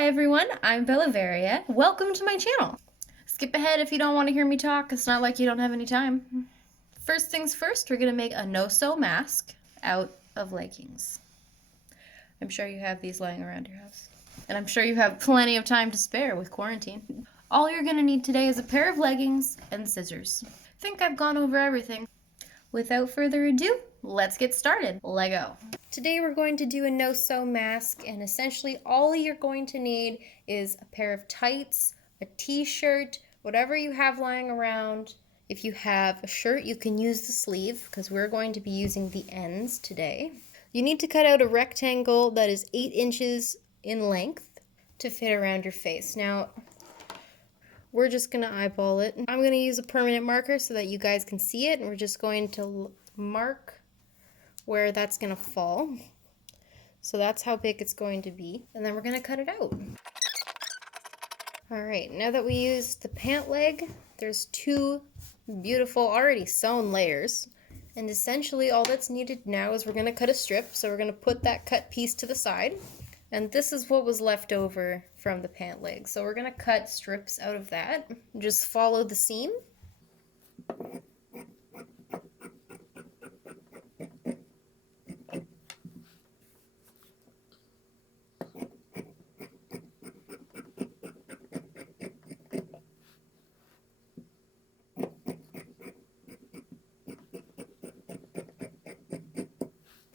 Hi everyone, I'm Veria. Welcome to my channel. Skip ahead if you don't want to hear me talk. It's not like you don't have any time. First things first, we're going to make a no-sew mask out of leggings. I'm sure you have these lying around your house. And I'm sure you have plenty of time to spare with quarantine. All you're going to need today is a pair of leggings and scissors. I think I've gone over everything. Without further ado, let's get started. Lego. Today we're going to do a no-sew mask, and essentially all you're going to need is a pair of tights, a t-shirt, whatever you have lying around. If you have a shirt, you can use the sleeve because we're going to be using the ends today. You need to cut out a rectangle that is 8 inches in length to fit around your face. Now, we're just going to eyeball it. I'm going to use a permanent marker so that you guys can see it, and we're just going to mark where that's going to fall. So that's how big it's going to be. And then we're going to cut it out. Alright, now that we used the pant leg, there's 2 beautiful already sewn layers. And essentially all that's needed now is we're going to cut a strip. So we're going to put that cut piece to the side. And this is what was left over from the pant leg. So we're going to cut strips out of that. Just follow the seam.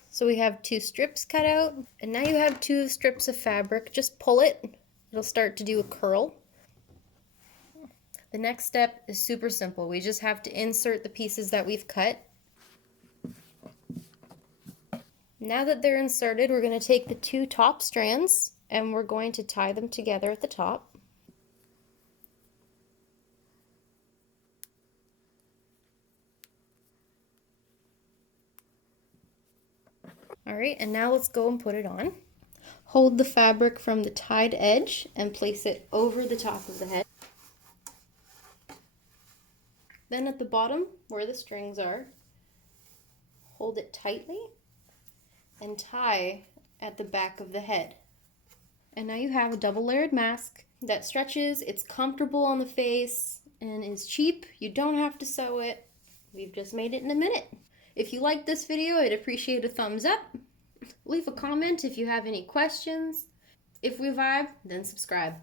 So we have 2 strips cut out, and now you have 2 strips of fabric. Just pull it, it'll start to do a curl. The next step is super simple. We just have to insert the pieces that we've cut. Now that they're inserted, we're going to take the 2 top strands and we're going to tie them together at the top. Alright, and now let's go and put it on. Hold the fabric from the tied edge and place it over the top of the head. Then at the bottom, where the strings are, hold it tightly and tie at the back of the head. And now you have a double-layered mask that stretches, it's comfortable on the face, and is cheap. You don't have to sew it. We've just made it in a minute. If you liked this video, I'd appreciate a thumbs up. Leave a comment if you have any questions. If we vibe, then subscribe.